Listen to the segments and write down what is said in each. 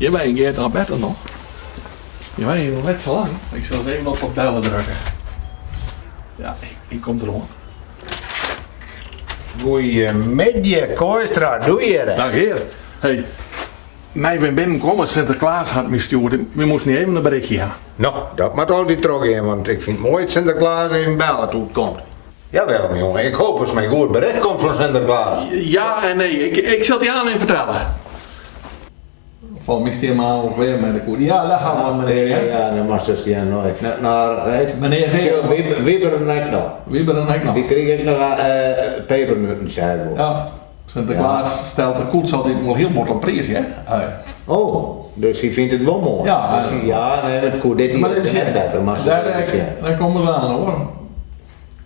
Je bent een keer beter nog. Je bent nog net zo lang. Ik zal eens even op bellen drukken. Ja, ik kom erom. Goeiemiddag, Kooistra, doe je dat? Dag heer. Hey, mij ben binnenkomen, Sinterklaas had me gestuurd. We moesten niet even een berichtje gaan. Nou, dat moet altijd terug in, want ik vind het mooi dat Sinterklaas even bellen toe het komt. Jawel, mijn jongen, ik hoop dat mijn goed bericht komt van Sinterklaas. Ja en nee, ik zal het je aan even vertellen. Van Mr. Maan of weer met de koe. Ja, daar gaan we meneer. Ja, dan mag ze ja nooit. Net narigheid. Meneer Geer. Wieber en ik nog. Wie ben ik nog? Die kreeg ik nog pepernoten, zei we. Ja, Sinterklaas stelt de koets altijd wel heel bord op prijs, hè? Oh, dus hij vindt het wel mooi. Ja, dus, ja, nee, het koe dit Maar hier dat is net beter, maar daar komen ze aan hoor.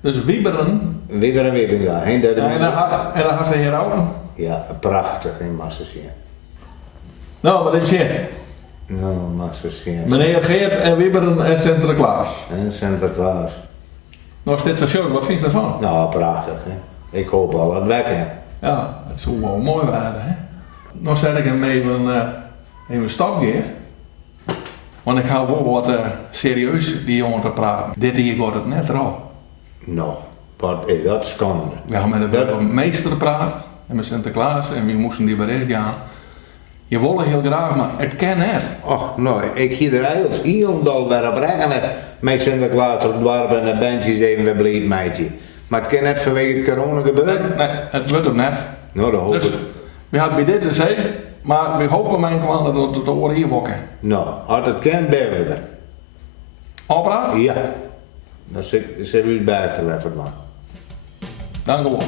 Dus wieberen. Wieber en Wieber, ja. Heen dat En dan gaat ze hier houden. ja, prachtig in Massassien. Nou, wat is je? Nou, Massassien. Meneer Geert en Wieberen en Sinterklaas. En Sinterklaas. Nou, is dit zo show, wat vind je ervan? Nou, prachtig, hè. Ik hoop al wat wekken. Ja, het zou wel mooi worden, hè? Nou zet ik hem even stapgeer. Want ik ga wel wat serieus die jongen te praten. Dit hier gaat het net erop. Nou, wat is dat schande. We gaan met de burgemeester praten en met Sinterklaas en we moesten die bericht gaan. Je wil heel graag, maar het kan net. Och, nou, ik ga er eigenlijk heel weer op rekenen met Sinterklaas op het dorp en de bandjes even weer blij meidje. Maar het kan net vanwege het corona gebeuren. Nee, het wordt het net. Nou, dat hoop Dus ik. we hadden bij dit te zeggen, maar we hopen mijn kwam dat het oren hier wokken. Nou, als het kan, blijven we er. Operaat? Ja. Dan zit u het beste lekker man. Dank u wel.